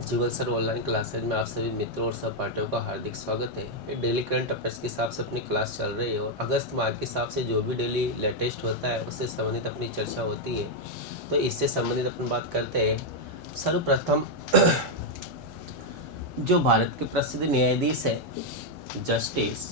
जीवन sir online classes में आप सभी मित्रों और सहपाठियों का हार्दिक स्वागत है। ये डेली करंट अफेयर्स के हिसाब से अपनी क्लास चल रही है और अगस्त माह के हिसाब से जो भी डेली लेटेस्ट होता है उससे संबंधित अपनी चर्चा होती है। तो इससे संबंधित अपन बात करते हैं। सर्वप्रथम जो भारत के प्रसिद्ध न्यायाधीश है जस्टिस,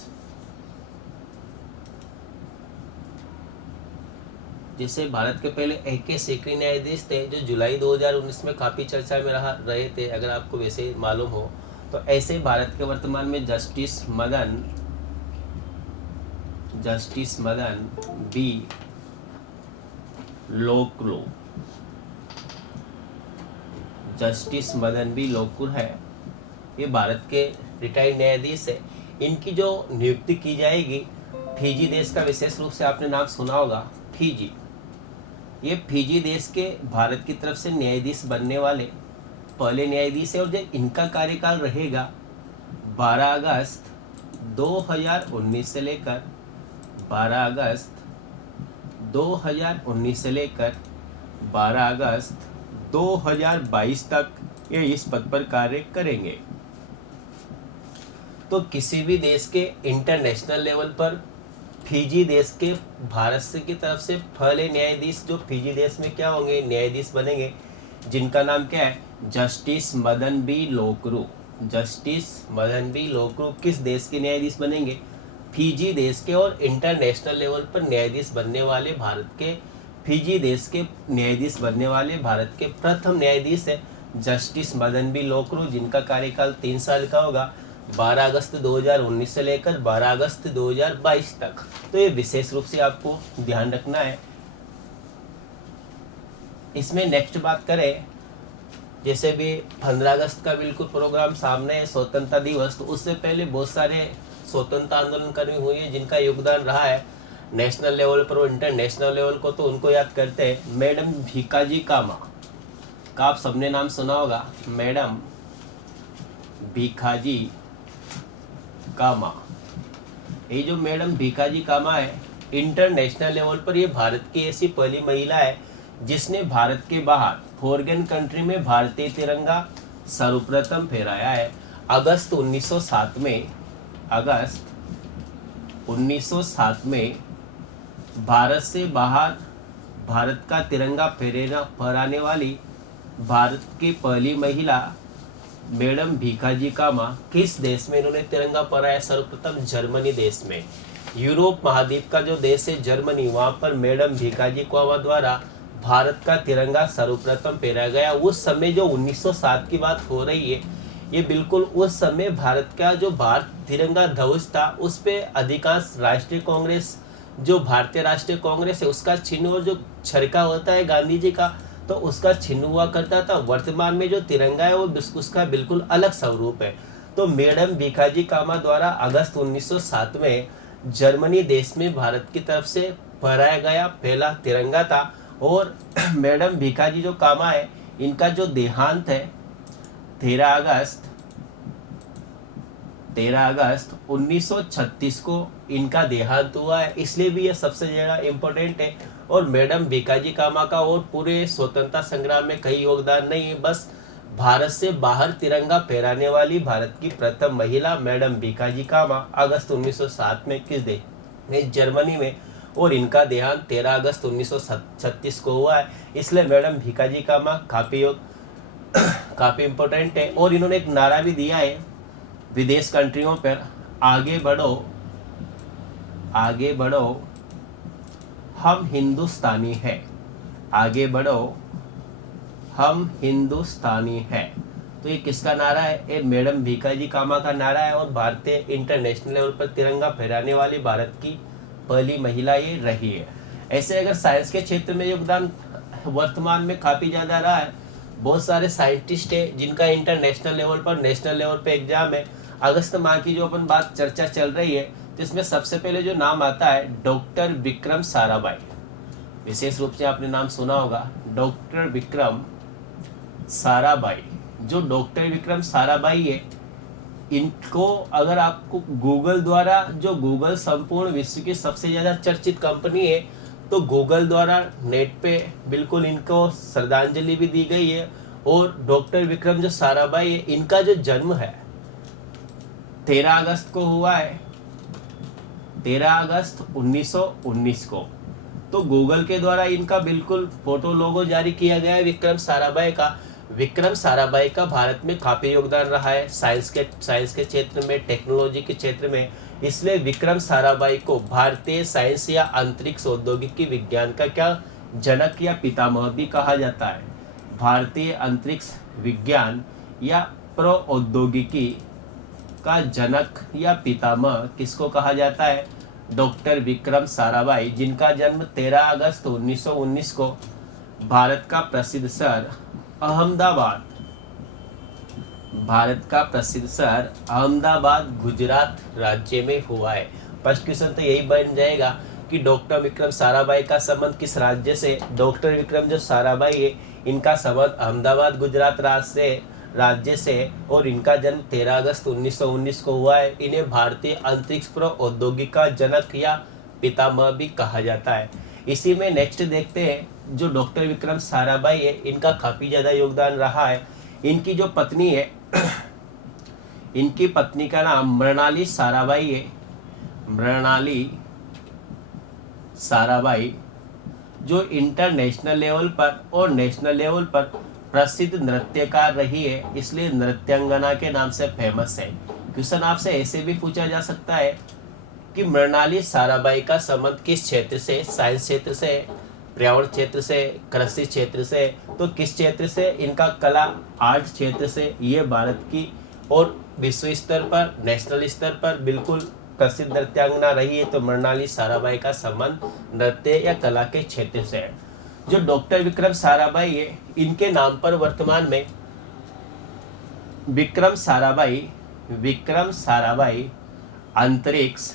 जैसे भारत के पहले AK सीकरी न्यायाधीश थे जो जुलाई 2019 में काफ़ी चर्चा में रहे थे, अगर आपको वैसे मालूम हो तो। ऐसे भारत के वर्तमान में justice Madan B Lokur, justice Madan B Lokur है, ये भारत के रिटायर्ड न्यायाधीश है। इनकी जो नियुक्ति की जाएगी, फिजी देश का विशेष रूप से आपने नाम सुना होगा, फिजी। ये फिजी देश के भारत की तरफ से न्यायाधीश बनने वाले पहले न्यायाधीश है और जो इनका कार्यकाल रहेगा 12 अगस्त 2019 से लेकर 12 अगस्त 2019 से लेकर 12 अगस्त 2022 तक ये इस पद पर कार्य करेंगे। तो किसी भी देश के इंटरनेशनल लेवल पर फिजी देश के भारत से की तरफ से पहले न्यायाधीश जो फिजी देश में क्या होंगे, न्यायाधीश बनेंगे, जिनका नाम क्या है, justice Madan B Lokur. Justice Madan B Lokur किस देश के न्यायाधीश बनेंगे, फिजी देश के। और इंटरनेशनल लेवल पर न्यायाधीश बनने वाले भारत के, फिजी देश के न्यायाधीश बनने वाले भारत के प्रथम न्यायाधीश है जस्टिस मदन बी लोकुर, जिनका कार्यकाल 3 साल का होगा, 12 अगस्त 2019 से लेकर 12 अगस्त 2022 तक। तो ये विशेष रूप से आपको ध्यान रखना है। इसमें नेक्स्ट बात करें, जैसे भी 15 अगस्त का बिल्कुल प्रोग्राम सामने है, स्वतंत्रता दिवस, तो उससे पहले बहुत सारे स्वतंत्रता आंदोलन कर्मी हुए हैं जिनका योगदान रहा है नेशनल लेवल पर और इंटरनेशनल लेवल को। तो उनको याद करते हैं। मैडम भीकाजी कामा का आप सबने नाम सुना होगा, मैडम भीकाजी कामा। ये जो मैडम भीकाजी कामा है, इंटरनेशनल लेवल पर ये भारत की ऐसी पहली महिला है जिसने भारत के बाहर फॉरेन कंट्री में भारतीय तिरंगा सर्वप्रथम फहराया है। अगस्त 1907 में भारत से बाहर भारत का तिरंगा फहराने वाली भारत की पहली महिला मैडम भीकाजी कामा। किस देश में इन्होंने तिरंगा फहराया, सर्वप्रथम जर्मनी देश में। यूरोप महाद्वीप का जो देश है जर्मनी, वहां पर मैडम भीकाजी कामा द्वारा भारत का तिरंगा सर्वप्रथम फहराया गया। उस समय जो 1907 की बात हो रही है, ये बिल्कुल उस समय भारत का जो भारत तिरंगा ध्वज था उस पे अधिकांश राष्ट्रीय कांग्रेस, जो भारतीय राष्ट्रीय कांग्रेस है, उसका चिन्ह और जो छरका होता है गांधी जी का, तो उसका चिन्ह हुआ करता था। वर्तमान में जो तिरंगा है वो उसका बिल्कुल अलग स्वरूप है। तो मैडम भीकाजी कामा द्वारा अगस्त 1907 में जर्मनी देश में भारत की तरफ से फहराया गया पहला तिरंगा था। और मैडम भीकाजी जो कामा है, इनका जो देहांत है 13 अगस्त 1936 को इनका देहांत हुआ है, इसलिए भी ये सबसे ज़्यादा इम्पोर्टेंट है। और मैडम भीकाजी कामा का और पूरे स्वतंत्रता संग्राम में कहीं योगदान नहीं है, बस भारत से बाहर तिरंगा फहराने वाली भारत की प्रथम महिला मैडम भीकाजी कामा अगस्त 1907 में किस देश, जर्मनी में। और इनका देहांत 13 अगस्त 1936 को हुआ है, इसलिए मैडम भीकाजी कामा काफ़ी इम्पोर्टेंट है। और इन्होंने एक नारा भी दिया है विदेश कंट्रियों पर, आगे बढ़ो हम हिंदुस्तानी हैं, आगे बढ़ो हम हिंदुस्तानी हैं। तो ये किसका नारा है, ये मैडम भीकाजी कामा का नारा है। और भारतीय इंटरनेशनल लेवल पर तिरंगा फहराने वाली भारत की पहली महिला ये रही है। ऐसे अगर साइंस के क्षेत्र में योगदान वर्तमान में काफ़ी ज़्यादा रहा है, बहुत सारे साइंटिस्ट है जिनका इंटरनेशनल लेवल पर, नेशनल लेवल पर एग्जाम है। अगस्त माह की जो अपन बात चर्चा चल रही है, तो इसमें सबसे पहले जो नाम आता है डॉक्टर विक्रम साराभाई। विशेष रूप से आपने नाम सुना होगा डॉक्टर विक्रम साराभाई। जो डॉक्टर विक्रम साराभाई है, इनको अगर आपको गूगल द्वारा, जो गूगल संपूर्ण विश्व की सबसे ज़्यादा चर्चित कंपनी है, तो गूगल द्वारा नेट पे बिल्कुल इनको श्रद्धांजलि भी दी गई है और डॉक्टर विक्रम जो साराभाई है, इनका जो जन्म है 13 अगस्त को हुआ है, 13 अगस्त 1919 को। तो गूगल के द्वारा इनका बिल्कुल फोटो लोगो जारी किया गया है विक्रम साराभाई का। विक्रम साराभाई का भारत में काफी योगदान रहा है साइंस के क्षेत्र में, टेक्नोलॉजी के क्षेत्र में। इसलिए विक्रम साराभाई को भारतीय साइंस या अंतरिक्ष औद्योगिकी विज्ञान का क्या जनक या पितामह भी कहा जाता है। भारतीय अंतरिक्ष विज्ञान या प्रौद्योगिकी का जनक या पितामह किसको कहा जाता है? डॉक्टर विक्रम साराभाई, जिनका जन्म 13 अगस्त 1919 को भारत का प्रसिद्ध शहर अहमदाबाद गुजरात राज्य में हुआ है। फर्स्ट क्वेश्चन तो यही बन जाएगा कि डॉक्टर विक्रम साराभाई का संबंध किस राज्य से? डॉक्टर विक्रम जो साराभाई है, इनका संबंध अहमदाबाद गुजरात राज्य से और इनका जन्म 13 अगस्त 1919 को हुआ है। इन्हें भारतीय अंतरिक्ष प्रौद्योगिकी का जनक या पितामह भी कहा जाता है। इसी में नेक्स्ट देखते हैं, जो डॉक्टर विक्रम साराभाई है, इनका काफी ज्यादा योगदान रहा है। इनकी जो पत्नी है इनकी पत्नी का नाम मृणाली साराभाई है। मृणाली साराभाई जो इंटरनेशनल लेवल पर और नेशनल लेवल पर प्रसिद्ध नृत्यकार रही है, इसलिए नृत्यांगना के नाम से फेमस है। क्वेश्चन आपसे ऐसे भी पूछा जा सकता है कि मृणाली साराभाई का संबंध किस क्षेत्र से? साइंस क्षेत्र से, पर्यावरण क्षेत्र से, कृषि क्षेत्र से। तो किस क्षेत्र से? इनका कला आर्ट क्षेत्र से। ये भारत की और विश्व स्तर पर, नेशनल स्तर पर बिल्कुल प्रसिद्ध नृत्यांगना रही है। तो मृणाली साराभाई का संबंध नृत्य या कला के क्षेत्र से है। जो डॉक्टर विक्रम साराभाई है, इनके नाम पर वर्तमान में विक्रम साराभाई अंतरिक्ष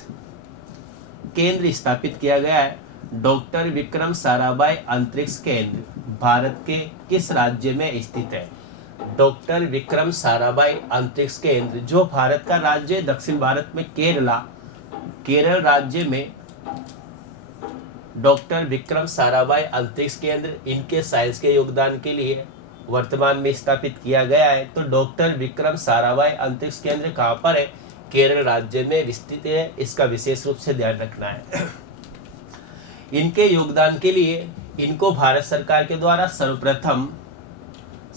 केंद्र स्थापित किया गया है। डॉक्टर विक्रम साराभाई अंतरिक्ष केंद्र भारत के किस राज्य में स्थित है? डॉक्टर विक्रम साराभाई अंतरिक्ष केंद्र जो भारत का राज्य है, दक्षिण भारत में केरल राज्य में डॉक्टर विक्रम साराभाई अंतरिक्ष केंद्र इनके साइंस के योगदान के लिए वर्तमान में स्थापित किया गया है। तो डॉक्टर विक्रम साराभाई अंतरिक्ष केंद्र कहाँ पर है? केरल राज्य में स्थित है। इसका विशेष रूप से ध्यान रखना है। इनके योगदान के लिए इनको भारत सरकार के द्वारा सर्वप्रथम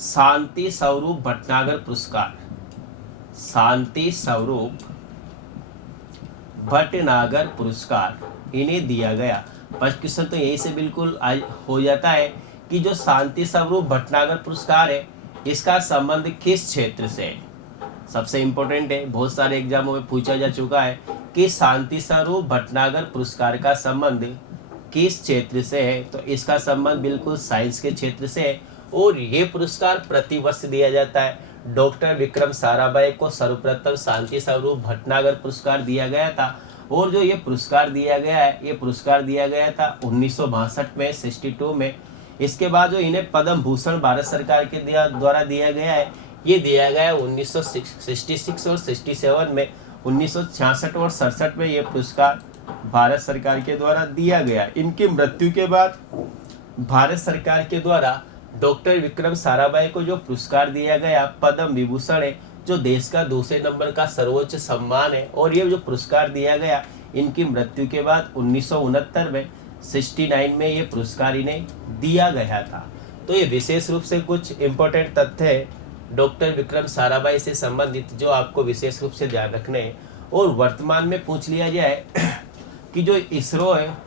शांति स्वरूप भटनागर पुरस्कार इन्हें दिया गया। फर्स्ट क्वेश्चन तो यही से बिल्कुल हो जाता है कि जो शांति स्वरूप भटनागर पुरस्कार है, इसका संबंध किस क्षेत्र से है? सबसे इम्पोर्टेंट है, बहुत सारे एग्जामों में पूछा जा चुका है कि शांति स्वरूप भटनागर पुरस्कार का संबंध किस क्षेत्र से है? तो इसका संबंध बिल्कुल साइंस के क्षेत्र से है और ये पुरस्कार प्रतिवर्ष दिया जाता है। डॉक्टर विक्रम साराभाई को सर्वप्रथम शांति स्वरूप भटनागर पुरस्कार दिया गया था और जो ये पुरस्कार दिया गया है, ये पुरस्कार दिया गया था 1962 में, 62 में। इसके बाद जो इन्हें पद्म भूषण भारत सरकार के द्वारा दिया गया है, ये दिया गया 1966 और 67 में। 1966 और 67 में ये पुरस्कार भारत सरकार के द्वारा दिया गया। इनकी मृत्यु के बाद भारत सरकार के द्वारा डॉक्टर विक्रम साराभाई को जो पुरस्कार दिया गया पद्म विभूषण है, जो देश का दूसरे नंबर का सर्वोच्च सम्मान है। और ये जो पुरस्कार दिया गया इनकी मृत्यु के बाद 1969 में 69 में ये पुरस्कार इन्हें दिया गया था। तो ये विशेष रूप से कुछ इम्पोर्टेंट तथ्य है डॉक्टर विक्रम साराभाई से संबंधित जो आपको विशेष रूप से ध्यान रखने हैं। और वर्तमान में पूछ लिया जाए कि जो इसरो है,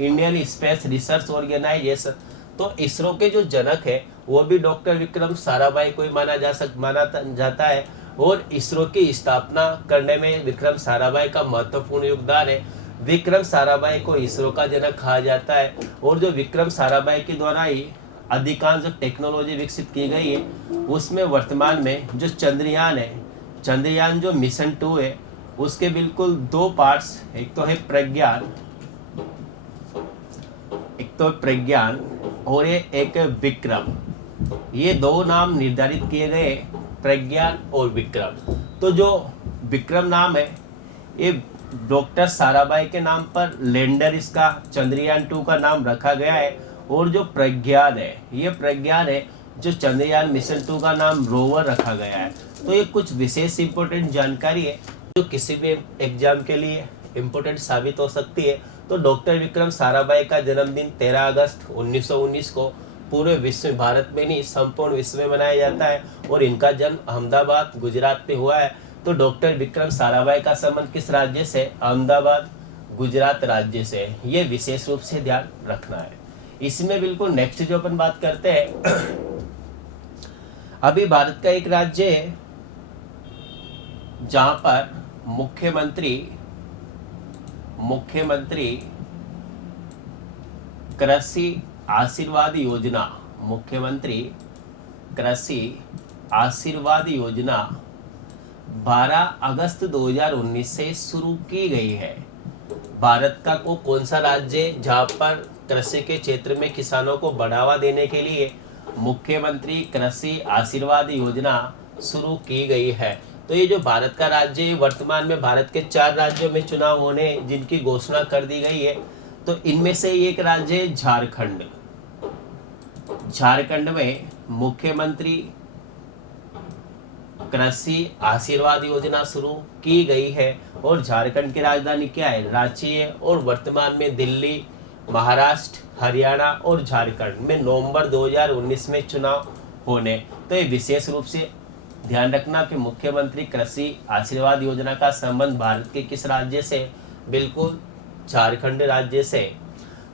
इंडियन स्पेस रिसर्च ऑर्गेनाइजेशन, तो इसरो के जो जनक है वो भी डॉक्टर विक्रम साराभाई को ही माना जाता है। और इसरो की स्थापना करने में विक्रम साराभाई का महत्वपूर्ण योगदान है। विक्रम साराभाई को इसरो का जनक कहा जाता है। और जो विक्रम साराभाई के द्वारा ही अधिकांश जो टेक्नोलॉजी विकसित की गई है, उसमें वर्तमान में जो चंद्रयान है, चंद्रयान जो मिशन 2 है, उसके बिल्कुल 2 पार्ट्स, एक तो है प्रज्ञान और ये एक विक्रम। ये 2 नाम निर्धारित किए गए, प्रज्ञान और विक्रम। तो जो विक्रम नाम है ये डॉक्टर साराभाई के नाम पर लैंडर इसका चंद्रयान 2 का नाम रखा गया है। और जो प्रज्ञान है, ये प्रज्ञान है जो चंद्रयान मिशन 2 का नाम रोवर रखा गया है। तो ये कुछ विशेष इंपॉर्टेंट जानकारी है जो किसी भी एग्जाम के लिए इम्पोर्टेंट साबित हो सकती है। तो डॉक्टर विक्रम साराभाई का जन्मदिन 13 अगस्त 1919 को पूरे विश्व में, भारत में नहीं संपूर्ण विश्व में मनाया जाता है और इनका जन्म अहमदाबाद गुजरात में हुआ है। तो डॉक्टर विक्रम साराभाई का संबंध किस राज्य से? अहमदाबाद गुजरात राज्य से। ये विशेष रूप से ध्यान रखना है। इसमें बिल्कुल नेक्स्ट जो अपन बात करते हैं अभी भारत का एक राज्य है जहां पर मुख्यमंत्री कृषि आशीर्वाद योजना, मुख्यमंत्री कृषि आशीर्वाद योजना 12 अगस्त 2019 से शुरू की गई है। भारत का कौन सा राज्य है जहां पर कृषि के क्षेत्र में किसानों को बढ़ावा देने के लिए मुख्यमंत्री कृषि आशीर्वाद योजना शुरू की गई है? तो ये जो भारत का राज्य है, वर्तमान में भारत के 4 राज्यों में चुनाव होने जिनकी घोषणा कर दी गई है। तो इनमें से एक राज्य है झारखंड। झारखंड में मुख्यमंत्री कृषि आशीर्वाद योजना शुरू की गई है और झारखंड की राजधानी क्या है? रांची है। और वर्तमान में दिल्ली, महाराष्ट्र, हरियाणा और झारखंड में नवंबर 2019 में चुनाव होने। तो ये विशेष रूप से ध्यान रखना कि मुख्यमंत्री कृषि आशीर्वाद योजना का संबंध भारत के किस राज्य से? बिल्कुल झारखंड राज्य से।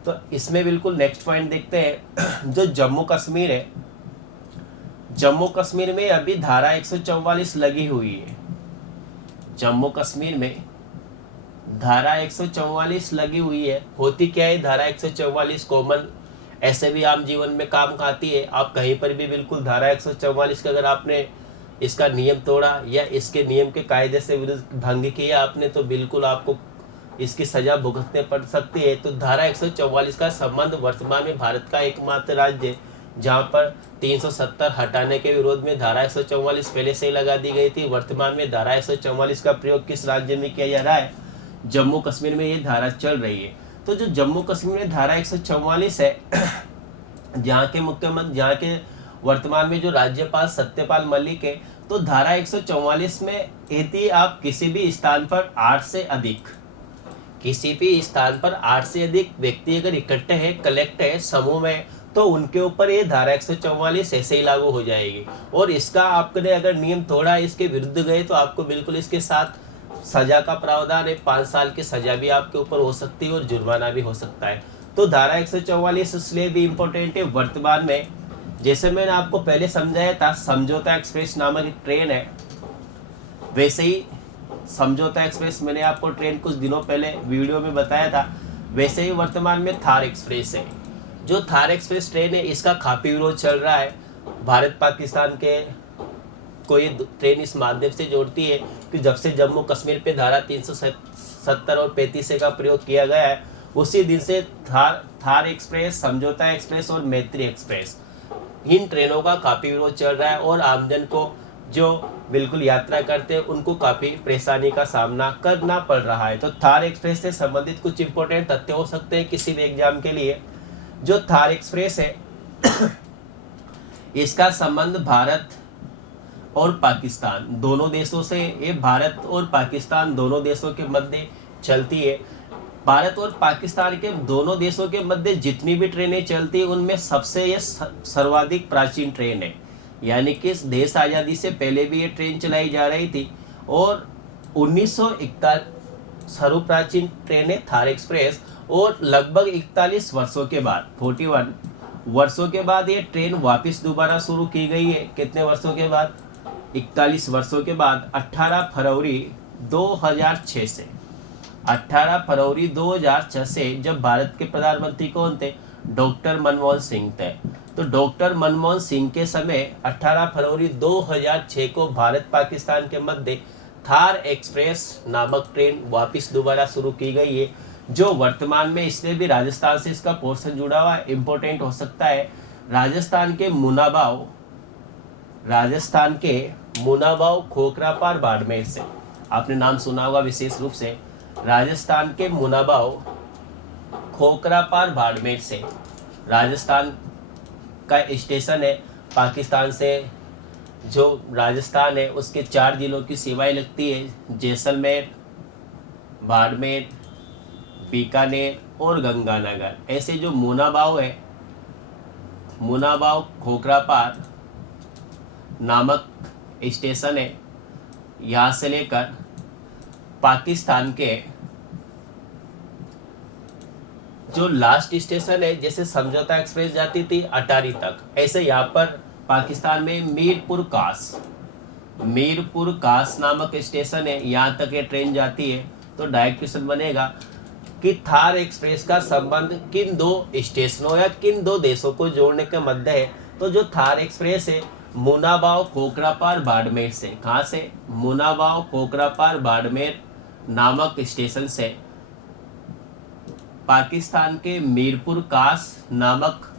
तो इसमें बिल्कुल नेक्स्ट पॉइंट देखते हैं जो जम्मू कश्मीर है। जम्मू कश्मीर में अभी धारा 144 लगी हुई है। जम्मू कश्मीर में धारा 144 लगी हुई है। होती क्या है धारा 144? कॉमन ऐसे भी आम जीवन में काम आती है। आप कहीं पर भी बिल्कुल धारा 144 का अगर आपने इसका नियम तोड़ा या इसके नियम के कायदे से विरुद्ध भंग किया आपने, तो बिल्कुल आपको इसकी सजा भुगतने पड़ सकती है। तो धारा 144 का संबंध वर्तमान में भारत का एकमात्र राज्य जहां पर 370 हटाने के विरोध में धारा 144 पहले से ही लगा दी गई थी। वर्तमान में धारा 144 का प्रयोग किस राज्य में किया जा रहा है? जम्मू कश्मीर में ये धारा चल रही है। तो जो जम्मू कश्मीर में धारा 144 है जहाँ के मुख्यमंत्री, जहाँ के वर्तमान में जो राज्यपाल सत्यपाल मलिक है, तो धारा 144 में यदि आप किसी भी स्थान पर 8 से अधिक व्यक्ति अगर इकट्ठे हैं, कलेक्ट है समूह में, तो उनके ऊपर ये धारा 144 ऐसे ही लागू हो जाएगी। और इसका आपने अगर नियम तोड़ा, इसके विरुद्ध गए, तो आपको बिल्कुल इसके साथ सजा का प्रावधान है। 5 साल की सजा भी आपके ऊपर हो सकती है और जुर्माना भी हो सकता है। तो धारा 144 इसलिए भी इम्पोर्टेंट है। वर्तमान में जैसे मैंने आपको पहले समझाया था, समझौता एक्सप्रेस नामक एक ट्रेन है, वैसे ही समझौता एक्सप्रेस मैंने आपको ट्रेन कुछ दिनों पहले वीडियो में बताया था, वैसे ही वर्तमान में थार एक्सप्रेस है। जो थार एक्सप्रेस ट्रेन है, इसका काफी विरोध चल रहा है। भारत पाकिस्तान के को ये ट्रेन इस माध्यम से जोड़ती है कि जब से जम्मू कश्मीर पे धारा 370 और 35 का प्रयोग किया गया है, उसी दिन से थार एक्सप्रेस, समझौता एक्सप्रेस और मैत्री एक्सप्रेस, इन ट्रेनों का काफी विरोध चल रहा है और आमजन को जो बिल्कुल यात्रा करते हैं उनको काफी परेशानी का सामना करना पड़ रहा है। तो थार एक्सप्रेस से संबंधित कुछ इंपॉर्टेंट तथ्य हो सकते हैं किसी भी एग्जाम के लिए। जो थार एक्सप्रेस है इसका संबंध भारत और पाकिस्तान दोनों देशों से, ये भारत और पाकिस्तान दोनों देशों के मध्य चलती है। भारत और पाकिस्तान के दोनों देशों के मध्य जितनी भी ट्रेनें चलती है उनमें सबसे ये सर्वाधिक प्राचीन ट्रेन है। यानी कि इस देश आज़ादी से पहले भी ये ट्रेन चलाई जा रही थी और 1941 सर्वप्राचीन ट्रेन है थार एक्सप्रेस। और लगभग 41 वर्षों के बाद, 41 वर्षों के बाद ये ट्रेन वापस दोबारा शुरू की गई है। कितने वर्षों के बाद? 41 वर्षों के बाद 18 फरवरी 2006 से, 18 फरवरी 2006 से, जब भारत के प्रधानमंत्री कौन थे? डॉक्टर मनमोहन सिंह थे। तो डॉक्टर मनमोहन सिंह के समय 18 फरवरी 2006 को भारत पाकिस्तान के मध्य थार एक्सप्रेस नामक ट्रेन वापस दोबारा शुरू की गई है, जो वर्तमान में इसलिए भी राजस्थान से इसका पोर्शन जुड़ा हुआ है, इंपॉर्टेंट हो सकता है। राजस्थान के मुनाबाव खोखरापार बाड़मेर से, आपने नाम सुना होगा विशेष रूप से। राजस्थान के मुनाबाव खोखरापार बाड़मेर से राजस्थान का स्टेशन है पाकिस्तान से जो राजस्थान है उसके 4 जिलों की सीमाएं लगती है, जैसलमेर, बाड़मेर, बीकानेर और गंगानगर। ऐसे जो मुनाबाव है, मुनाबाव खोखरापार नामक स्टेशन है, यहाँ से लेकर पाकिस्तान के जो लास्ट स्टेशन है, जैसे समझौता एक्सप्रेस जाती थी अटारी तक, ऐसे यहाँ पर पाकिस्तान में मीरपुर कास नामक स्टेशन है, यहाँ तक ये ट्रेन जाती है। तो डायरेक्ट क्वेश्चन बनेगा कि थार एक्सप्रेस का संबंध किन 2 स्टेशनों या किन 2 देशों को जोड़ने के मध्य है। तो जो थार एक्सप्रेस है मुनाबाव खोखरापार बाड़मेर से, कहाँ से, मुनाबाव खोखरापार बाड़मेर नामक स्टेशन से पाकिस्तान के मीरपुर कास नामक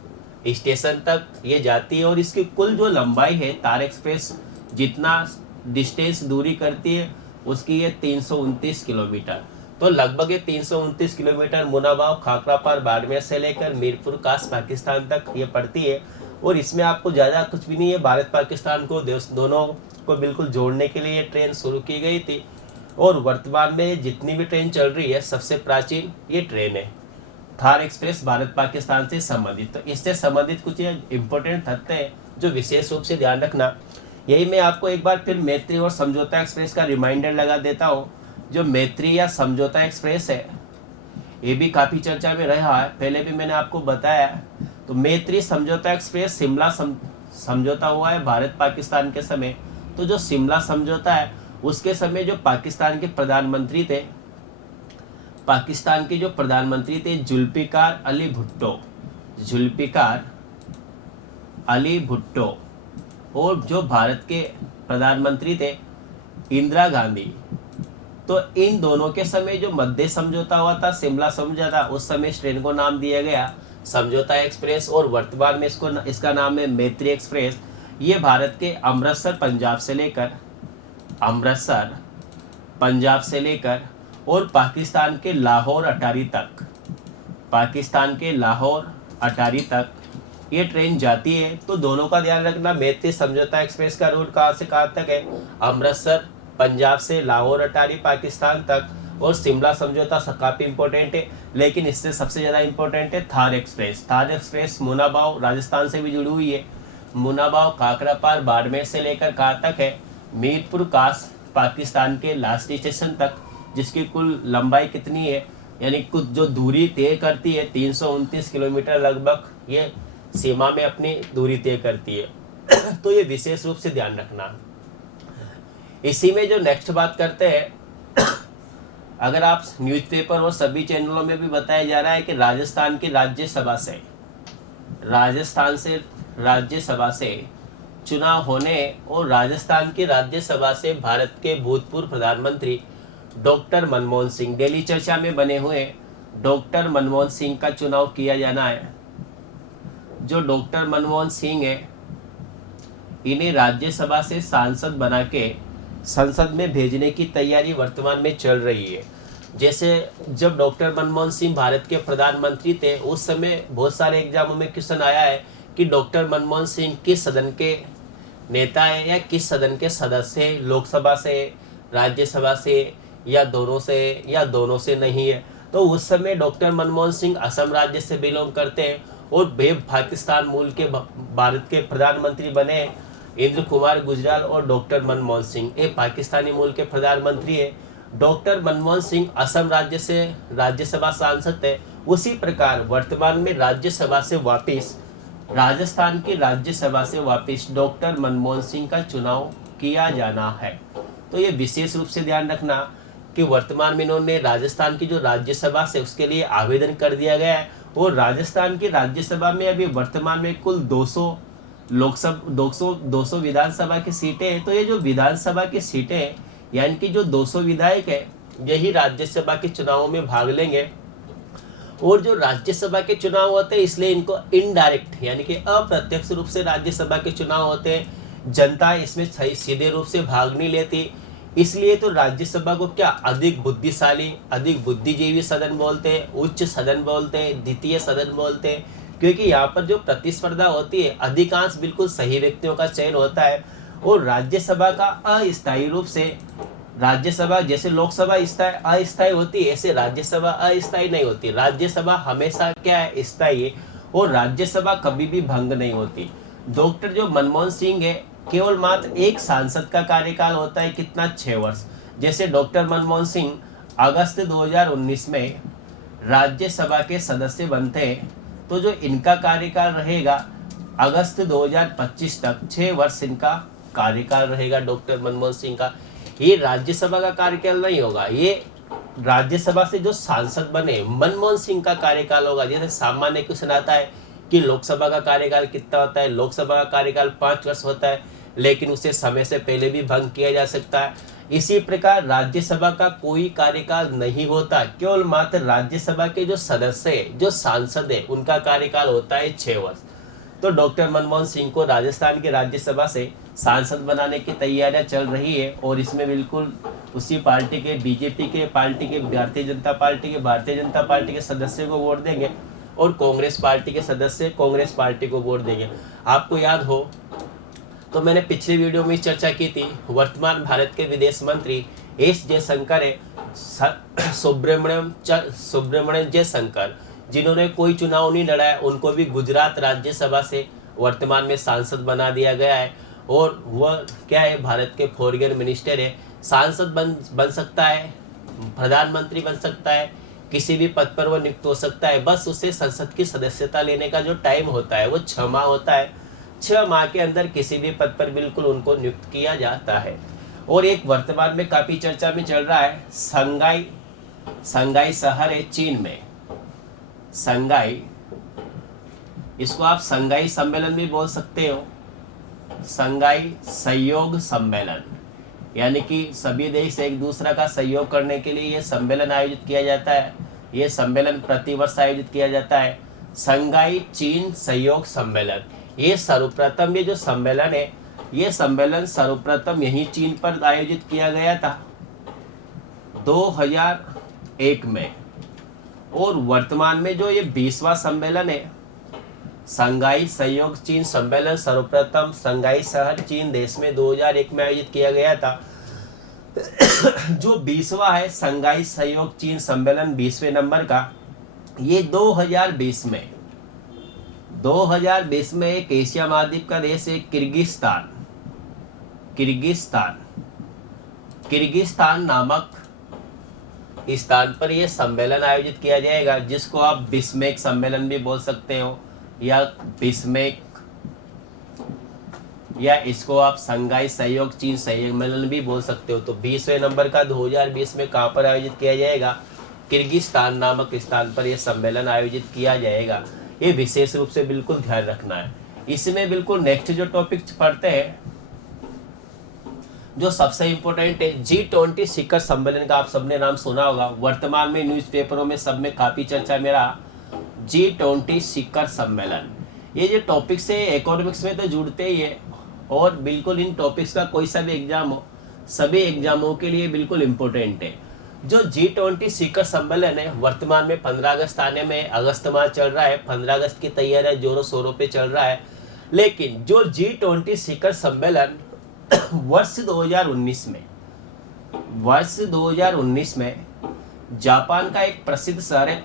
स्टेशन तक ये जाती है। और इसकी कुल जो लंबाई है, थार एक्सप्रेस जितना डिस्टेंस दूरी करती है उसकी ये 329 किलोमीटर। तो लगभग ये 329 किलोमीटर मुनाबाव खोखरापार बाड़मेर से लेकर मीरपुर कास पाकिस्तान तक ये पड़ती है। और इसमें आपको ज़्यादा कुछ भी नहीं है, भारत पाकिस्तान को दोनों को बिल्कुल जोड़ने के लिए ये ट्रेन शुरू की गई थी। और वर्तमान में जितनी भी ट्रेन चल रही है सबसे प्राचीन ये ट्रेन है, थार एक्सप्रेस, भारत पाकिस्तान से संबंधित। तो इससे संबंधित कुछ इंपॉर्टेंट तथ्य है जो विशेष रूप से ध्यान रखना। यही मैं आपको एक बार फिर मैत्री और समझौता एक्सप्रेस का रिमाइंडर लगा देता हूँ। जो मैत्री या समझौता एक्सप्रेस है ये भी काफ़ी चर्चा में रहा है, पहले भी मैंने आपको बताया। तो मैत्री समझौता एक्सप्रेस शिमला समझौता हुआ है भारत पाकिस्तान के समय। तो जो शिमला समझौता है उसके समय जो पाकिस्तान के प्रधानमंत्री थे जुल्फिकार अली भुट्टो और जो भारत के प्रधानमंत्री थे इंदिरा गांधी। तो इन दोनों के समय जो मध्य समझौता हुआ था, शिमला समझौता, उस समय इस ट्रेन को नाम दिया गया समझौता एक्सप्रेस। और वर्तमान में इसका नाम है मैत्री एक्सप्रेस। ये भारत के अमृतसर पंजाब से लेकर और पाकिस्तान के लाहौर अटारी तक ये ट्रेन जाती है। तो दोनों का ध्यान रखना, मैत्री समझौता एक्सप्रेस का रूट कहाँ से कहाँ तक है, अमृतसर पंजाब से लाहौर अटारी पाकिस्तान तक। और शिमला समझौता काफ़ी इंपॉर्टेंट है, लेकिन इससे सबसे ज़्यादा इंपॉर्टेंट है थार एक्सप्रेस मुनाबाव राजस्थान से भी जुड़ी हुई है। मुनाबाव खोखरापार बाड़मेर से लेकर कहाँ तक है, मीरपुर कास पाकिस्तान के लास्ट स्टेशन तक, जिसकी कुल लंबाई कितनी है, यानी कुछ जो दूरी तय करती है 329 किलोमीटर लगभग, ये सीमा में अपनी दूरी तय करती है। तो ये विशेष रूप से ध्यान रखना। इसी में जो नेक्स्ट बात करते हैं, अगर आप न्यूज़पेपर और सभी चैनलों में भी बताया जा रहा है कि राजस्थान की राज्यसभा से चुनाव होने और राजस्थान की राज्यसभा से भारत के भूतपूर्व प्रधानमंत्री डॉक्टर मनमोहन सिंह, डेली चर्चा में बने हुए डॉक्टर मनमोहन सिंह का चुनाव किया जाना है। जो डॉक्टर मनमोहन सिंह है इन्हें राज्यसभा से सांसद बना के संसद में भेजने की तैयारी वर्तमान में चल रही है। जैसे जब डॉक्टर मनमोहन सिंह भारत के प्रधानमंत्री थे उस समय बहुत सारे एग्जामों में क्वेश्चन आया है कि डॉक्टर मनमोहन सिंह किस सदन के नेता है या किस सदन के सदस्य है, लोकसभा से, राज्यसभा से या दोनों से नहीं है। तो उस समय डॉक्टर मनमोहन सिंह असम राज्य से बिलोंग करते हैं और वे पाकिस्तान मूल के भारत के प्रधानमंत्री बने। इंद्र कुमार गुजराल और डॉक्टर मनमोहन सिंह ये पाकिस्तानी मूल के प्रधानमंत्री है। डॉक्टर मनमोहन सिंह असम राज्य से राज्यसभा सांसद थे। उसी प्रकार वर्तमान में राजस्थान की राज्यसभा से वापस डॉक्टर मनमोहन सिंह का चुनाव किया जाना है। तो ये विशेष रूप से ध्यान रखना कि वर्तमान में इन्होंने राजस्थान की जो राज्यसभा से उसके लिए आवेदन कर दिया गया है। और राजस्थान की राज्यसभा में अभी वर्तमान में कुल 200 विधानसभा की सीटें हैं। तो ये जो विधानसभा की सीटें हैं यानी कि जो 200 विधायक है यही राज्यसभा के चुनावों में भाग लेंगे। और जो राज्यसभा के चुनाव होते हैं इसलिए इनको इनडायरेक्ट यानी कि अप्रत्यक्ष रूप से राज्यसभा के चुनाव होते हैं। जनता इसमें सीधे रूप से भाग नहीं लेती, इसलिए तो राज्यसभा को क्या अधिक बुद्धिशाली, अधिक बुद्धिजीवी सदन बोलते हैं, उच्च सदन बोलते हैं, द्वितीय सदन बोलते हैं। क्योंकि यहाँ पर जो प्रतिस्पर्धा होती है अधिकांश बिल्कुल सही व्यक्तियों का चयन होता है। और राज्यसभा का अस्थायी रूप से, राज्यसभा जैसे लोकसभा अस्थायी होती है, ऐसे राज्यसभा अस्थायी नहीं होती। राज्यसभा हमेशा क्या है, स्थायी है, और राज्यसभा कभी भी भंग नहीं होती। डॉक्टर जो मनमोहन सिंह है, केवल मात्र एक सांसद का कार्यकाल होता है, कितना, 6 वर्ष। जैसे डॉक्टर मनमोहन सिंह अगस्त 2019 में राज्यसभा के सदस्य बनते हैं, तो जो इनका कार्यकाल रहेगा अगस्त 2025 तक, 6 वर्ष इनका कार्यकाल रहेगा डॉक्टर मनमोहन सिंह का। ये राज्यसभा का कार्यकाल नहीं होगा, ये राज्यसभा से जो सांसद बने मनमोहन सिंह का कार्यकाल होगा। जैसे सामान्य क्वेश्चन आता है कि लोकसभा का कार्यकाल कितना होता है, लोकसभा का कार्यकाल 5 वर्ष होता है, लेकिन उसे समय से पहले भी भंग किया जा सकता है। इसी प्रकार राज्यसभा का कोई कार्यकाल नहीं होता, केवल मात्र राज्यसभा के जो सदस्य है, जो सांसद है, उनका कार्यकाल होता है 6 वर्ष। तो डॉक्टर मनमोहन सिंह को राजस्थान के राज्यसभा से सांसद बनाने की तैयारियां चल रही है, और इसमें बिल्कुल उसी पार्टी के, बीजेपी के पार्टी के, भारतीय जनता पार्टी के सदस्यों को वोट देंगे, और कांग्रेस पार्टी के सदस्य कांग्रेस पार्टी को वोट देंगे। आपको याद हो तो मैंने पिछले वीडियो में चर्चा की थी, वर्तमान भारत के विदेश मंत्री एस जयशंकर है, सुब्रमण्यम जयशंकर, जिन्होंने कोई चुनाव नहीं लड़ा है, उनको भी गुजरात राज्यसभा से वर्तमान में सांसद बना दिया गया है। और वह क्या है, भारत के फॉरेन मिनिस्टर है। सांसद बन सकता है, प्रधानमंत्री बन सकता है, किसी भी पद पर वह नियुक्त हो सकता है। बस उसे संसद की सदस्यता लेने का जो टाइम होता है वो 6 माह होता है। 6 माह के अंदर किसी भी पद पर बिल्कुल उनको नियुक्त किया जाता है। और एक वर्तमान में काफी चर्चा में चल रहा है, संघाई शहर है चीन में, संघाई, इसको आप संघाई सम्मेलन भी बोल सकते हो, संघाई सहयोग सम्मेलन, यानी कि सभी देश एक दूसरा का सहयोग करने के लिए ये सम्मेलन आयोजित किया जाता है। ये सम्मेलन प्रतिवर्ष आयोजित किया जाता है, संघाई चीन सहयोग सम्मेलन। ये सर्वप्रथम, ये जो सम्मेलन है, ये सम्मेलन सर्वप्रथम यही चीन पर आयोजित किया गया था 2001 में। और वर्तमान में जो ये 20वां सम्मेलन है, संघाई सहयोग चीन सम्मेलन, सर्वप्रथम संघाई शहर चीन देश में 2001 में आयोजित किया गया था। जो 20वां है संघाई सहयोग चीन सम्मेलन, 20वें नंबर का, ये 2020 में एक एशिया महाद्वीप का देश है, किर्गिस्तान नामक स्थान पर यह सम्मेलन आयोजित किया जाएगा, जिसको आप बिस्मेक सम्मेलन भी बोल सकते हो, या बिस्मेक, या इसको आप संघाई सहयोग चीन सम्मेलन भी बोल सकते हो। तो 20वें नंबर का 2020 में कहाँ पर आयोजित किया जाएगा, किर्गिस्तान नामक स्थान पर यह सम्मेलन आयोजित किया जाएगा। ये विशेष रूप से बिल्कुल ध्यान रखना है। इसमें बिल्कुल नेक्स्ट जो टॉपिक पढ़ते हैं, जो सबसे इंपॉर्टेंट है, G20 शिखर सम्मेलन का आप सबने नाम सुना होगा। वर्तमान में न्यूज़पेपरों में सब में काफी चर्चा में रहा G20 शिखर सम्मेलन। ये जो टॉपिक्स है इकोनॉमिक्स में तो जुड़ते ही है, और बिल्कुल इन टॉपिक्स का कोई सा भी एग्जाम हो, सभी एग्जामों के लिए बिल्कुल इम्पोर्टेंट है। जो G20 शिखर सम्मेलन है, वर्तमान में 15 अगस्त आने में, अगस्त माह चल रहा है, 15 अगस्त की तैयारी जोरों शोरों पे चल रहा है। लेकिन जो G20 शिखर सम्मेलन वर्ष 2019 में जापान का एक प्रसिद्ध शहर है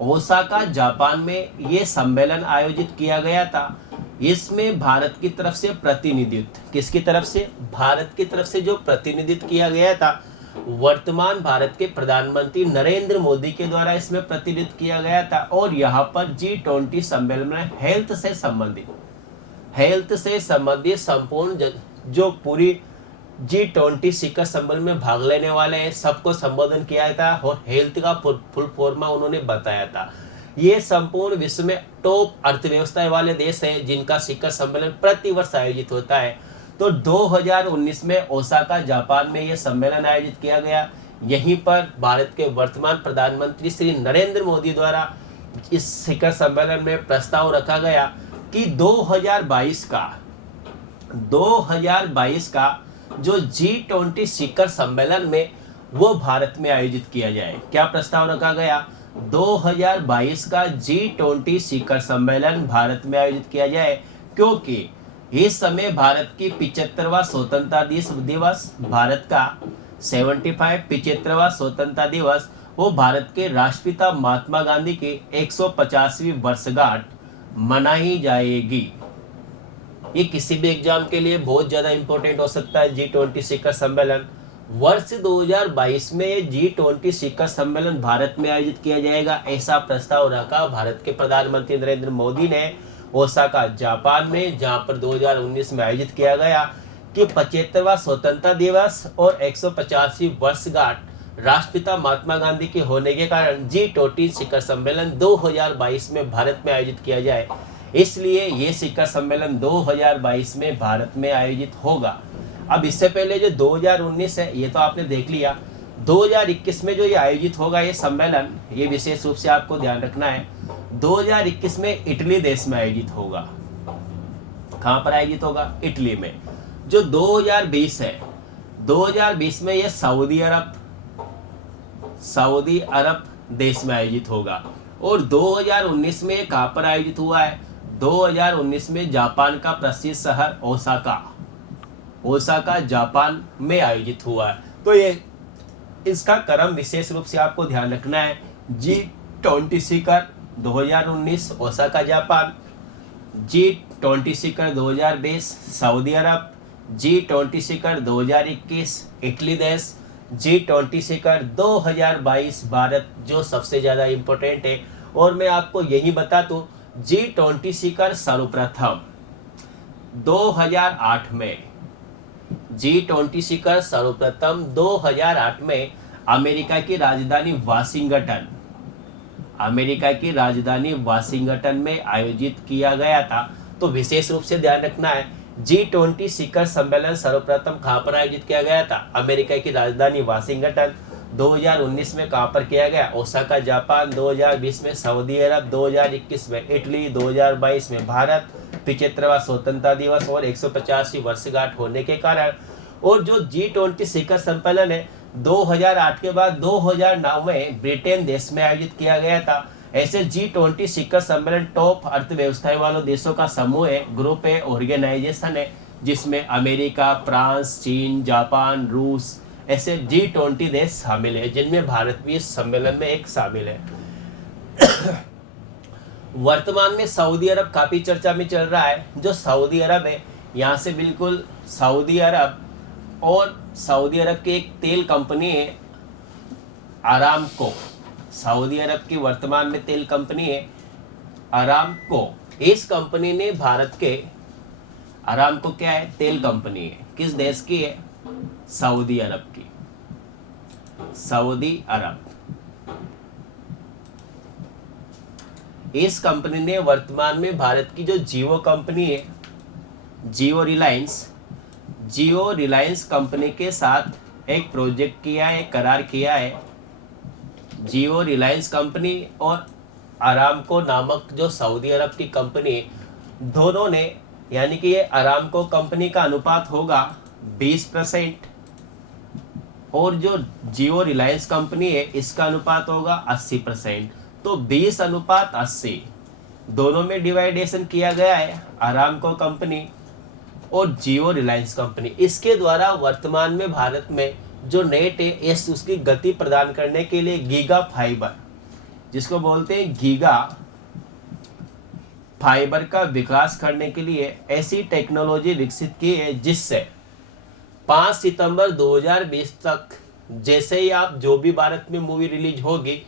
ओसाका, जापान में ये सम्मेलन आयोजित किया गया था। इसमें भारत की तरफ से प्रतिनिधित्व, किसकी तरफ से, भारत की तरफ से जो प्रतिनिधित्व किया गया था, वर्तमान भारत के प्रधानमंत्री नरेंद्र मोदी के द्वारा इसमें प्रतिनिधित्व किया गया था। और यहाँ पर G20 सम्मेलन में हेल्थ से संबंधित संपूर्ण जो पूरी G20 शिखर सम्मेलन में भाग लेने वाले हैं, सबको संबोधन किया था, और हेल्थ का फुल फॉर्मा उन्होंने बताया था। ये संपूर्ण विश्व में टॉप अर्थव्यवस्था वाले देश हैं, जिनका शिखर सम्मेलन प्रतिवर्ष आयोजित होता है। तो 2019 में ओसाका, जापान में यह सम्मेलन आयोजित किया गया। यहीं पर भारत के वर्तमान प्रधानमंत्री श्री नरेंद्र मोदी द्वारा इस शिखर सम्मेलन में प्रस्ताव रखा गया कि 2022 का जो G20 शिखर सम्मेलन में वो भारत में आयोजित किया जाए। क्या प्रस्ताव रखा गया, 2022 का G20 शिखर सम्मेलन भारत में आयोजित किया जाए, क्योंकि इस समय भारत की 75वां स्वतंत्रता दिवस, भारत का 75वां स्वतंत्रता दिवस, वो भारत के राष्ट्रपिता महात्मा गांधी की 150वीं वर्षगांठ मनाई जाएगी। ये किसी भी एग्जाम के लिए बहुत ज्यादा इंपॉर्टेंट हो सकता है। G20 शिखर सम्मेलन वर्ष 2022 में G20 शिखर सम्मेलन भारत में आयोजित किया जाएगा, ऐसा प्रस्ताव रखा भारत के प्रधानमंत्री नरेंद्र मोदी ने ओसाका जापान में, जहां पर 2019 में आयोजित किया गया कि 75वां स्वतंत्रता दिवस और 150वीं वर्षगांठ राष्ट्रपिता महात्मा गांधी के होने के कारण G20 शिखर सम्मेलन 2022 में भारत में आयोजित किया जाए। इसलिए ये शिखर सम्मेलन 2022 में भारत में आयोजित होगा। अब इससे पहले जो 2019 है ये तो आपने देख लिया, 2021 में जो ये आयोजित होगा ये सम्मेलन, ये विशेष रूप से आपको ध्यान रखना है, 2021 में इटली देश में आयोजित होगा। कहां पर आयोजित होगा? इटली में। जो 2020 है, 2020 में ये सऊदी अरब देश में आयोजित होगा। और 2019 में ये कहां पर आयोजित हुआ है? 2019 में जापान का प्रसिद्ध शहर ओसाका जापान में आयोजित हुआ है। तो ये इसका क्रम विशेष रूप से आपको ध्यान रखना है। G20 शिखर 2019 ओसाका जापान, G20 शिखर 2020 सऊदी अरब, G20 शिखर 2021 इटली देश, G20 शिखर 2022 भारत, जो सबसे ज्यादा इंपॉर्टेंट है। और मैं आपको यही बता दूं, G20 शिखर सर्वप्रथम 2008 में, G20 शिखर सर्वप्रथम 2008 में अमेरिका की राजधानी वाशिंगटन में आयोजित किया गया था। तो विशेष रूप से ध्यान रखना है, G20 शिखर सम्मेलन सर्वप्रथम कहां पर आयोजित किया गया था? अमेरिका की राजधानी वाशिंगटन। 2019 में कहां पर किया गया? Osaka Japan. 2020 में सऊदी अरब, 2021 में इटली, 2022 में भारत। 75वां स्वतंत्रता दिवस और 150वीं वर्षगांठ होने के कारण। और जो G20 शिखर सम्मेलन है 2008 के बाद 2009 में ब्रिटेन देश में आयोजित किया गया था। ऐसे G20 शिखर सम्मेलन टॉप अर्थव्यवस्थाएं वालों देशों का समूह है, ग्रुप है, ऑर्गेनाइजेशन है, जिसमें अमेरिका, फ्रांस, चीन, जापान, रूस, ऐसे G20 देश शामिल है, जिनमें भारत भी इस सम्मेलन में एक शामिल है। वर्तमान में सऊदी अरब काफी चर्चा में चल रहा है। जो सऊदी अरब है, यहाँ से बिल्कुल सऊदी अरब और सऊदी अरब की एक तेल कंपनी है अरामको। सऊदी अरब की वर्तमान में तेल कंपनी है अरामको। इस कंपनी ने भारत के, अरामको क्या है? तेल कंपनी है। किस देश की है? सऊदी अरब की। सऊदी अरब। इस कंपनी ने वर्तमान में भारत की जो जियो कंपनी है, जियो रिलायंस कंपनी के साथ एक प्रोजेक्ट किया है, करार किया है। जियो रिलायंस कंपनी और अरामको नामक जो सऊदी अरब की कंपनी, दोनों ने, यानी कि ये अरामको कंपनी का अनुपात होगा 20% और जो जियो रिलायंस कंपनी है इसका अनुपात होगा 80%। तो 20:80 दोनों में डिवाइडेशन किया गया है, अरामको कंपनी और जियो रिलायंस कंपनी। इसके द्वारा वर्तमान में भारत में जो नेट है इस उसकी गति प्रदान करने के लिए गीगा फाइबर, जिसको बोलते हैं गीगा फाइबर का विकास करने के लिए ऐसी टेक्नोलॉजी विकसित की है जिससे 5 सितंबर 2020 तक, जैसे ही आप जो भी भारत में मूवी रिलीज होगी,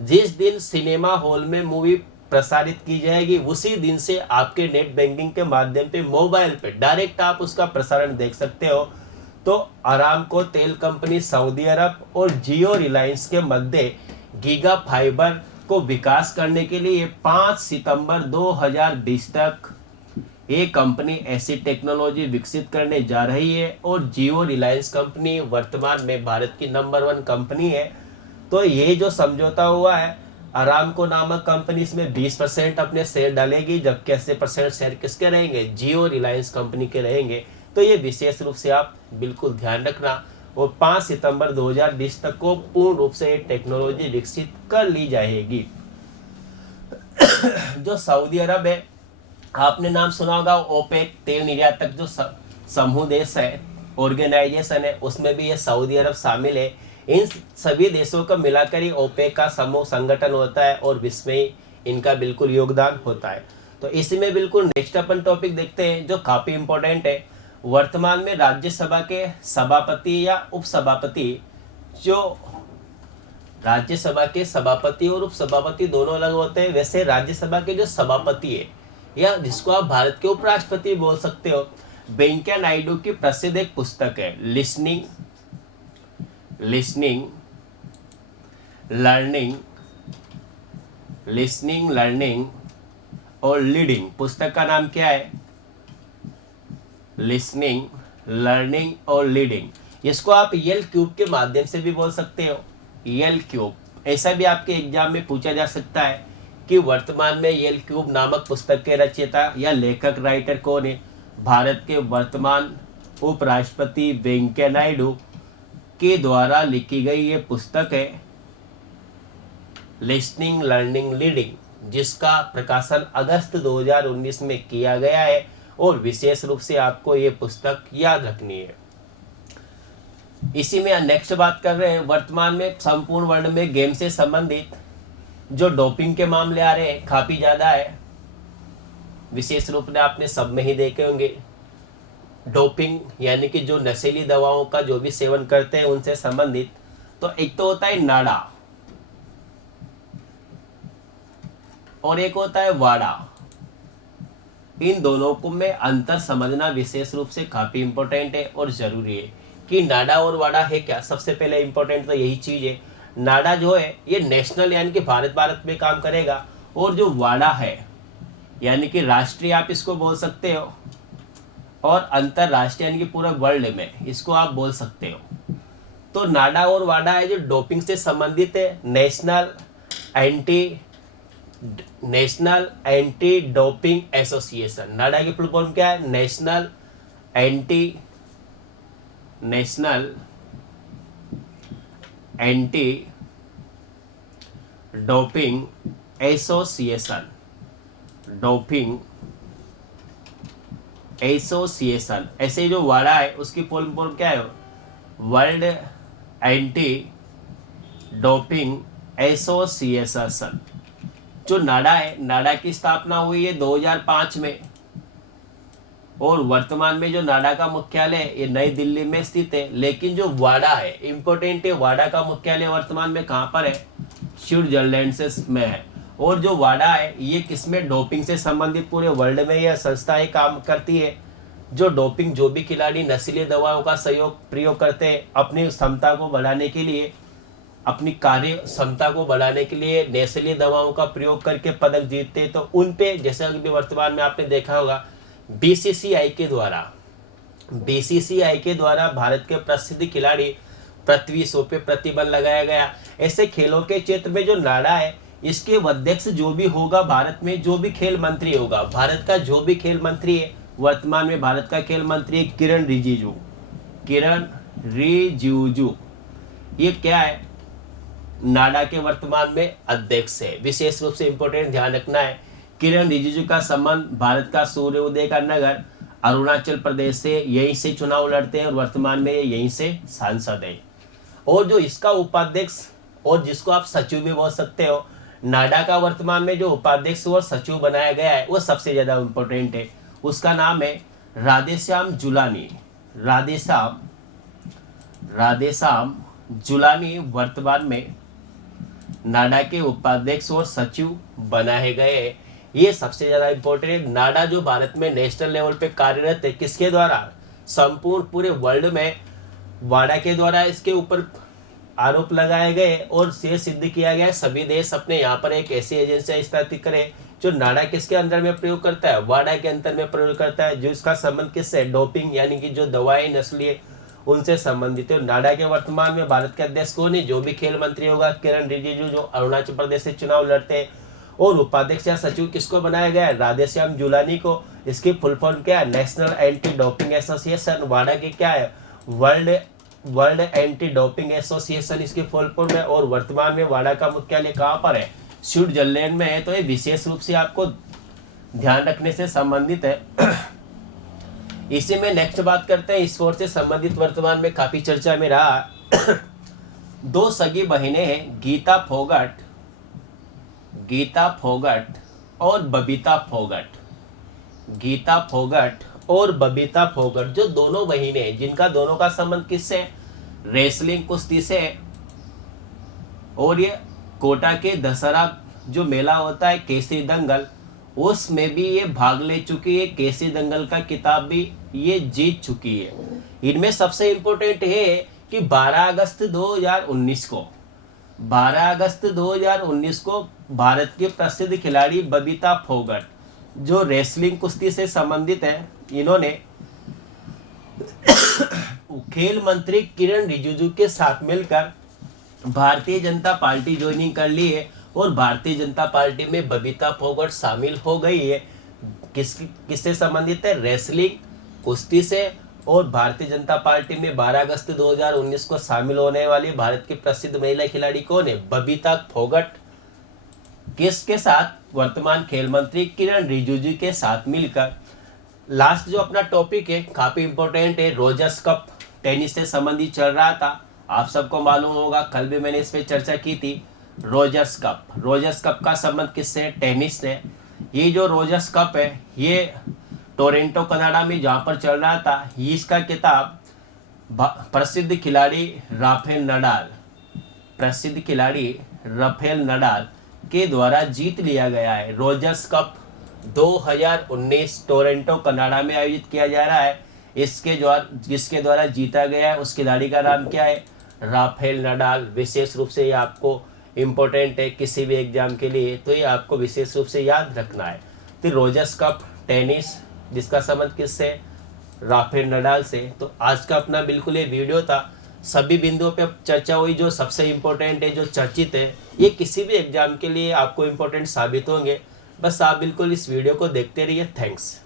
जिस दिन सिनेमा हॉल में मूवी प्रसारित की जाएगी, उसी दिन से आपके नेट बैंकिंग के माध्यम पे मोबाइल पे डायरेक्ट आप उसका प्रसारण देख सकते हो। तो अरामको तेल कंपनी सऊदी अरब और जियो रिलायंस के मध्य गीगा फाइबर को विकास करने के लिए 5 सितंबर 2020 तक ये कंपनी ऐसी टेक्नोलॉजी विकसित करने जा रही है। और जियो रिलायंस कंपनी वर्तमान में भारत की नंबर 1 कंपनी है। तो ये जो समझौता हुआ है, अरामको नामक कंपनी इसमें 20% अपने शेयर डालेगी, जबकि 80% शेयर किसके रहेंगे? जियो रिलायंस कंपनी के रहेंगे। तो ये विशेष रूप से आप बिल्कुल ध्यान रखना। और 5 सितंबर 2020 तक को पूर्ण रूप से ये टेक्नोलॉजी विकसित कर ली जाएगी। जो सऊदी अरब है, आपने नाम सुना होगा, ओपेक तेल निर्यातक जो समूह देश है, ऑर्गेनाइजेशन है, उसमें भी ये सऊदी अरब शामिल है। इन सभी देशों को मिलाकर ही ओपेक का समूह संगठन होता है और विश्व में इनका बिल्कुल योगदान होता है। तो इसमें बिल्कुल नेक्स्ट अपन टॉपिक देखते हैं जो काफी इंपॉर्टेंट है। वर्तमान में राज्यसभा के सभापति या उपसभापति, जो राज्यसभा के सभापति और उपसभापति दोनों अलग होते हैं, वैसे राज्यसभा के जो सभापति है या जिसको आप भारत के उपराष्ट्रपति बोल सकते हो, वेंकैया नायडू की प्रसिद्ध एक पुस्तक है लिसनिंग लर्निंग और लीडिंग। पुस्तक का नाम क्या है? लिसनिंग, लर्निंग और लीडिंग। इसको आप यल क्यूब के माध्यम से भी बोल सकते हो, यल क्यूब। ऐसा भी आपके एग्जाम में पूछा जा सकता है कि वर्तमान में यल क्यूब नामक पुस्तक के रचयिता या लेखक राइटर कौन है? भारत के वर्तमान उपराष्ट्रपति वेंकैया नायडू के द्वारा लिखी गई ये पुस्तक है लिसनिंग, लर्निंग, लीडिंग, जिसका प्रकाशन अगस्त 2019 में किया गया है और विशेष रूप से आपको ये पुस्तक याद रखनी है। इसी में नेक्स्ट बात कर रहे हैं, वर्तमान में संपूर्ण वर्ल्ड में गेम से संबंधित जो डोपिंग के मामले आ रहे हैं काफी ज्यादा है। विशेष रूप में आपने सब में ही देखे होंगे, डोपिंग यानी कि जो नशीली दवाओं का जो भी सेवन करते हैं उनसे संबंधित। तो एक तो होता है नाडा और एक होता है वाडा। इन दोनों को में अंतर समझना विशेष रूप से काफी इंपॉर्टेंट है और जरूरी है कि नाडा और वाडा है क्या। सबसे पहले इंपॉर्टेंट तो यही चीज है, नाडा जो है ये नेशनल यानी कि भारत में काम करेगा, और जो वाडा है यानी कि राष्ट्रीय आप इसको बोल सकते हो, और अंतरराष्ट्रीय यानी कि पूरे वर्ल्ड में इसको आप बोल सकते हो। तो नाडा और वाडा है जो डोपिंग से संबंधित है, नेशनल एंटी डोपिंग एसोसिएशन। नाडा की फुल फॉर्म क्या है? National anti doping association. ऐसे जो वाडा है उसकी फुल फॉर्म क्या है? World anti doping association. जो नाडा है, नाडा की स्थापना हुई है 2005 में, और वर्तमान में जो नाडा का मुख्यालय है ये नई दिल्ली में स्थित है। लेकिन जो वाडा है इंपॉर्टेंट है, वाडा का मुख्यालय वर्तमान में कहाँ पर है? स्विट्जरलैंड से में है। और जो वाडा है ये किसमें? डोपिंग से संबंधित पूरे वर्ल्ड में यह संस्थाएं काम करती है। जो डोपिंग, जो भी खिलाड़ी नशीली दवाओं का प्रयोग करते हैं अपनी क्षमता को बढ़ाने के लिए, अपनी कार्य क्षमता को बढ़ाने के लिए नशीली दवाओं का प्रयोग करके पदक जीतते हैं, तो उन पे जैसे अभी वर्तमान में आपने देखा होगा बीसीसीआई के द्वारा भारत के प्रसिद्ध खिलाड़ी पृथ्वी शो पे प्रतिबंध लगाया गया। ऐसे खेलों के क्षेत्र में जो नाडा है इसके अध्यक्ष जो भी होगा भारत में, जो भी खेल मंत्री होगा, भारत का जो भी खेल मंत्री है, वर्तमान में भारत का खेल मंत्री है किरण रिजिजू। ये क्या है? नाडा के वर्तमान में अध्यक्ष है। विशेष रूप से इंपॉर्टेंट ध्यान रखना है, किरण रिजिजू का संबंध भारत का सूर्योदय का नगर अरुणाचल प्रदेश से, यहीं से चुनाव लड़ते हैं और वर्तमान में यहीं से सांसद है। और जो इसका उपाध्यक्ष और जिसको आप सचिव भी बोल सकते हो, नाडा का वर्तमान में जो उपाध्यक्ष और सचिव बनाया गया है वो सबसे ज्यादा इंपॉर्टेंट है। उसका नाम है राधेश्याम जुलानी वर्तमान में नाडा के उपाध्यक्ष और सचिव बनाए गए। ये सबसे ज्यादा इंपॉर्टेंट है। नाडा जो भारत में नेशनल लेवल पे कार्यरत है, किसके द्वारा? संपूर्ण पूरे वर्ल्ड में वाडा के द्वारा इसके ऊपर आरोप लगाए गए और ये सिद्ध किया गया सभी देश अपने यहाँ पर एक ऐसी एजेंसी स्थापित करें जो नाडा किसके अंदर में प्रयोग करता है? वाडा के अंदर में प्रयोग करता है, जो इसका संबंध किससे? डोपिंग यानी कि जो दवाएं नस्ली उनसे संबंधित है। नाडा के वर्तमान में भारत के अध्यक्ष कौन है? जो भी खेल मंत्री होगा किरण रिजिजू, जो अरुणाचल प्रदेश से चुनाव लड़ते हैं। और उपाध्यक्ष या सचिव किसको बनाया गया है? राधेश्याम जुलानी को। इसकी फुल फॉर्म क्या है? National anti doping association. वाडा के क्या है? वर्ल्ड एंटी डोपिंग एसोसिएशन इसके फुल फॉर्म है, और वर्तमान में वाडा का मुख्यालय कहाँ पर है? स्विट्जरलैंड में है। तो ये विशेष रूप से आपको ध्यान रखने से संबंधित है। इसी में नेक्स्ट बात करते हैं स्पोर्ट्स से संबंधित वर्तमान में काफी चर्चा में रहा। दो सगी बहनें हैं, गीता फोगट और बबीता फोगट। गीता फोगट और बबीता फोगट जो दोनों बहनें हैं, जिनका दोनों का संबंध किससे? रेसलिंग कुश्ती से। और ये कोटा के दशहरा जो मेला होता है केसरी दंगल, उसमें भी ये भाग ले चुकी है। केसरी दंगल का किताब भी ये जीत चुकी है। इनमें सबसे इम्पोर्टेंट है कि 12 अगस्त 2019 को भारत की प्रसिद्ध खिलाड़ी बबीता फोगट जो रेसलिंग कुश्ती से संबंधित है, इन्होंने खेल मंत्री किरण रिजिजू के साथ मिलकर भारतीय जनता पार्टी ज्वाइनिंग कर ली है, और भारतीय जनता पार्टी में बबीता फोगट शामिल हो गई है। किससे संबंधित है? रेसलिंग कुश्ती से। और भारतीय जनता पार्टी में 12 अगस्त 2019 को शामिल होने वाली भारत की प्रसिद्ध महिला खिलाड़ी कौन है? बबीता फोगट। किसके साथ? वर्तमान खेल मंत्री किरण रिजिजू के साथ मिलकर। लास्ट जो अपना टॉपिक है काफी इंपॉर्टेंट है, रोजर्स कप टेनिस से संबंधित चल रहा था। आप सबको मालूम होगा, कल भी मैंने इस पे चर्चा की थी। रोजर्स कप का संबंध किससे? टेनिस से। ये जो रोजर्स कप है ये टोरंटो कनाडा में जहाँ पर चल रहा था, ये इसका खिताब प्रसिद्ध खिलाड़ी राफेल नडाल के द्वारा जीत लिया गया है। रोजर्स कप 2019 टोरंटो कनाडा में आयोजित किया जा रहा है। जिसके द्वारा जीता गया है उस खिलाड़ी का नाम क्या है? Rafael Nadal. विशेष रूप से ये आपको इम्पोर्टेंट है किसी भी एग्जाम के लिए, तो ये आपको विशेष रूप से याद रखना है। तो रोजर्स कप टेनिस जिसका संबंध किससे? राफेल नडाल से। तो आज का अपना बिल्कुल ये वीडियो था, सभी बिंदुओं पे चर्चा हुई जो सबसे इम्पोर्टेंट है, जो चर्चित है, ये किसी भी एग्जाम के लिए आपको इम्पोर्टेंट साबित होंगे। बस आप बिल्कुल इस वीडियो को देखते रहिए। थैंक्स।